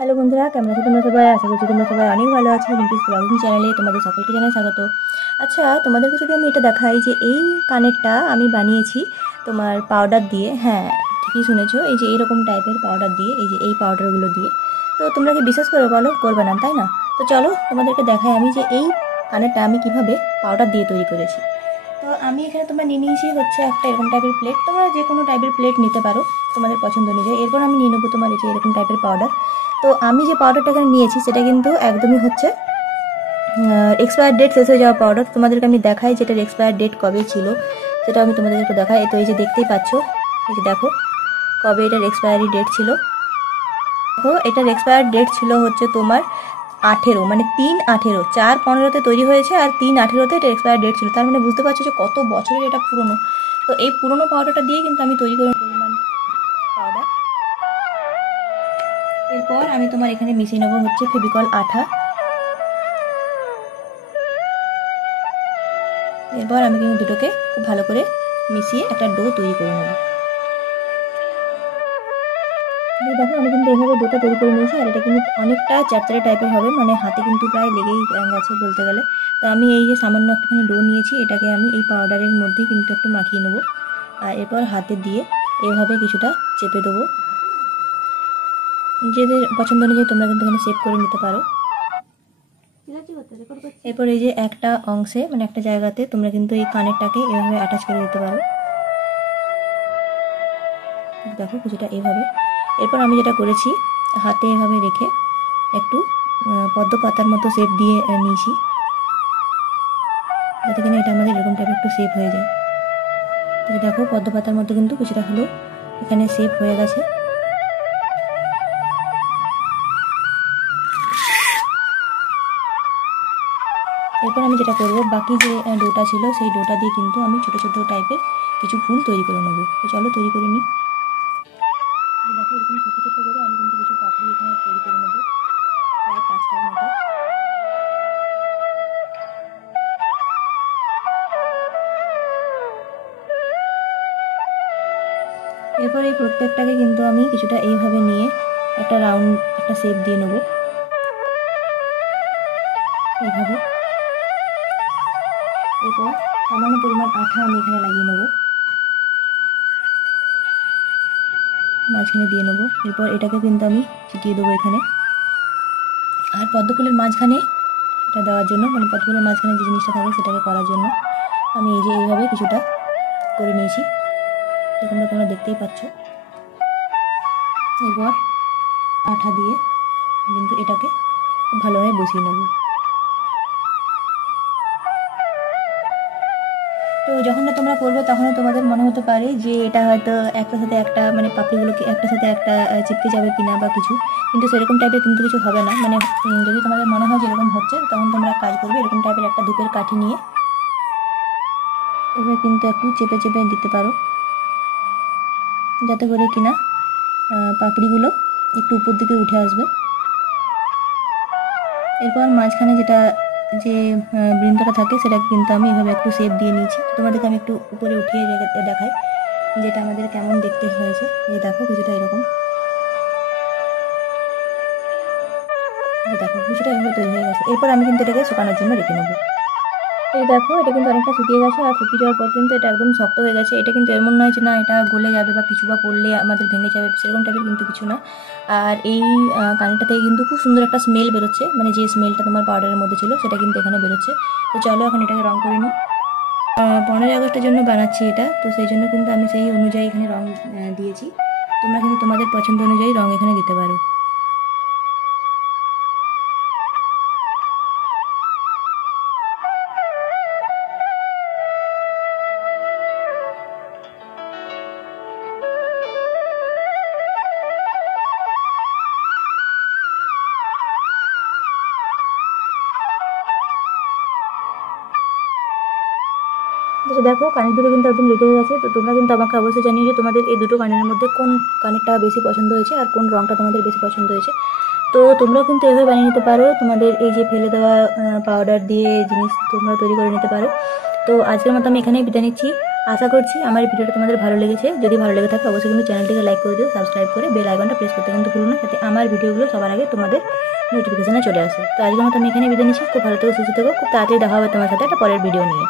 Hello বন্ধুরা, কেমন আছো তোমরা সবাই? আশা করছি তোমরা সবাই অনেক ভালো আছো। রিম্পিস ব্লগিং চ্যানেলে তোমাদের সকলকে জানাই স্বাগত। আচ্ছা, তোমাদেরকে যদি আমি এটা দেখাই যে এই কানেরটা আমি বানিয়েছি তোমার পাউডার দিয়ে। হ্যাঁ, ঠিকই শুনেছো, এই যে এইরকম টাইপের পাউডার দিয়ে, এই যে এই পাউডারগুলো দিয়ে। তো তোমরা কি বিশ্বাস করবে বলো? করবে না, তাই না? তো চলো তোমাদেরকে দেখাই আমি যে এই কানেরটা আমি কিভাবে পাউডার দিয়ে তৈরি করেছি। তো আমি এখানে তোমরা নিয়ে নিয়েছি হচ্ছে একটা এরকম টাইপের প্লেট। তোমরা যে কোনো টাইপের প্লেট নিতে পারো তোমাদের পছন্দ অনুযায়ী। এরপর আমি নিয়ে নেবো তোমার এই যে এরকম টাইপের পাউডার। তো আমি যে পাউডারটা এখানে নিয়েছি সেটা কিন্তু একদমই হচ্ছে এক্সপায়ার ডেট শেষ হয়ে যাওয়া পাউডার। তোমাদেরকে আমি দেখাই যেটার এক্সপায়ার ডেট কবে ছিল সেটা আমি তোমাদেরকে একটু দেখাই। তো এই যে দেখতেই পাচ্ছ, এই যে দেখো কবে এটার এক্সপায়ারি ডেট ছিল। দেখো এটার এক্সপায়ার ডেট ছিল হচ্ছে তোমার 18, মানে 3/18, 4/15-তে তৈরি হয়েছে আর 3/18-তে এটা এক্সপায়ার ডেট ছিল। তার মানে বুঝতে পারছো যে কত বছরের এটা পুরনো। তো এই পুরনো পাউডারটা দিয়ে কিন্তু আমি তৈরি করি পরিমাণ পাউডার। এরপর আমি তোমার এখানে মিশিয়ে নেবো হচ্ছে ফেভিকল আঠা। এরপর আমি কিন্তু দুটোকে খুব ভালো করে মিশিয়ে একটা ডো তৈরি করে নেব। দেখো আমি কিন্তু এইভাবে ডোটা তৈরি করে নিয়েছি, আর এটা কিন্তু অনেকটা চ্যাপচারে টাইপের হবে, মানে হাতে কিন্তু প্রায় লেগেই গেছে বলতে গেলে। তো আমি এই যে সামান্য একটুখানি ডো নিয়েছি, এটাকে আমি এই পাউডারের মধ্যে কিন্তু একটু মাখিয়ে নেবো। আর এরপর হাতে দিয়ে এইভাবে কিছুটা চেপে দেবো। নিজেদের পছন্দ অনুযায়ী তোমরা কিন্তু এখানে সেভ করে নিতে পারো। এরপর এই যে একটা অংশে, মানে একটা জায়গাতে তোমরা কিন্তু এই কানেরটাকে এভাবে অ্যাটাচ করে দিতে পারো। দেখো কিছুটা এইভাবে। এরপর আমি যেটা করেছি, হাতে এভাবে রেখে একটু পদ্ম পাতার মতো শেপ দিয়ে নিয়েছি, যাতে কিনা এটা আমাদের এরকম টাইপের একটু শেপ হয়ে যায়। তো দেখো পদ্ম পাতার মতো কিন্তু কিছুটা হলো এখানে শেপ হয়ে গেছে। এরপর আমি যেটা করবো, বাকি যে ডোটা ছিল সেই ডোটা দিয়ে কিন্তু আমি ছোটো ছোটো টাইপের কিছু ফুল তৈরি করে নেবো। তো চলো তৈরি করে নিই। দেখো এরকম ছোটো ছোটো করে আমি কিন্তু কিছু পাপড়ি এখানে তৈরি করে নেবো, প্রায় 5টার মতো। এরপর এই প্রত্যেকটাকে কিন্তু আমি কিছুটা এইভাবে নিয়ে একটা রাউন্ড একটা শেপ দিয়ে নেবো এইভাবে। এরপর সামান্য পরিমাণ আঠা আমি এখানে লাগিয়ে নেবো, মাঝখানে দিয়ে নেবো। এরপর এটাকে কিন্তু আমি চিটিয়ে দেবো এখানে। আর পদ্ম ফুলের মাঝখানে এটা দেওয়ার জন্য, মানে পদ্ম ফুলের মাঝখানে যে জিনিসটা থাকে সেটাকে করার জন্য আমি এই যে এইভাবে কিছুটা করে নিয়েছি, যেরকমটা তোমরা দেখতেই পাচ্ছ। এরপর আঠা দিয়ে কিন্তু এটাকে খুব ভালোভাবে বসিয়ে নেব। তো যখন না তোমরা করবে তখন তোমাদের মনে হতে পারে যে এটা হয়তো একটার সাথে একটা, মানে পাপড়িগুলোকে একটার সাথে একটা চিপকে যাবে কিনা বা কিছু, কিন্তু সেরকম টাইপের কিন্তু কিছু হবে না। মানে যদি তোমাদের মনে হয় যেরকম হচ্ছে, তখন তোমরা কাজ করবে এরকম টাইপের একটা ধূপের কাঠি নিয়ে এবার কিন্তু একটু চেপে চেপে দিতে পারো, যাতে করে কিনা পাপড়িগুলো একটু উপর দিকে উঠে আসবে। এরপর মাঝখানে যেটা যে বৃন্তটা থাকে সেটাকে কিন্তু আমি এভাবে একটু শেপ দিয়ে নিয়েছি। তোমাদেরকে আমি একটু উপরে উঠিয়ে দেখাই যেটা আমাদের কেমন দেখতে হয়েছে। এই দেখো কিছুটা এরকম, দেখো কিছুটা এভাবে তৈরি হয়ে গেছে। এরপর আমি কিন্তু এটাকে শুকানোর জন্য রেখে নেবো। এই দেখো এটা কিন্তু অনেকটা শুকিয়ে গেছে, আর শুকিয়ে যাওয়ার পর কিন্তু এটা একদম শক্ত হয়ে গেছে। এটা কিন্তু এমন নয় যে না এটা গলে যাবে বা কিছু বা পড়লে আমাদের ভেঙে যাবে, সেরকম টাইপের কিন্তু কিছু না। আর এই কানেরটা থেকে কিন্তু খুব সুন্দর একটা স্মেল বেরোচ্ছে, মানে যে স্মেলটা তোমার পাউডারের মধ্যে ছিল সেটা কিন্তু এখানে বেরোচ্ছে। তো চলো এখন এটাকে রং করে নিই। 15ই আগস্টের জন্য বানাচ্ছি এটা, তো সেই জন্য কিন্তু আমি সেই অনুযায়ী এখানে রং দিয়েছি। তোমরা কিন্তু তোমাদের পছন্দ অনুযায়ী রং এখানে দিতে পারো। দেখো কানের দুটো কিন্তু একদম রেডি হয়ে গেছে। তো তোমরা কিন্তু আমাকে অবশ্যই জানিও যে তোমাদের এই দুটো কানের মধ্যে কোন কানেরটা বেশি পছন্দ হয়েছে আর কোন রঙটা তোমাদের বেশি পছন্দ হয়েছে। তো তোমরাও কিন্তু এভাবে বানিয়ে নিতে পারো, তোমাদের এই যে ফেলে দেওয়া পাউডার দিয়ে জিনিস তোমরা তৈরি করে নিতে পারো। তো আজকের মতো আমি এখানেই বিদায় নিচ্ছি। আশা করছি আমার এই ভিডিওটা তোমাদের ভালো লেগেছে। যদি ভালো লেগে থাকে অবশ্যই কিন্তু চ্যানেলটিকে লাইক করে দিও, সাবস্ক্রাইব করে বেল আইকনটা প্রেস করতে কিন্তু ভুলো না, যাতে আমার ভিডিওগুলো সবার আগে তোমাদের নোটিফিকেশনে চলে আসে। তো আজকের মতো আমি এখানে বিদায় নিচ্ছি। খুব ভালো থেকো, সুস্থ থেকো। খুব তাড়াতাড়ি দেখা হবে তোমার সাথে একটা পরের ভিডিও নিয়ে।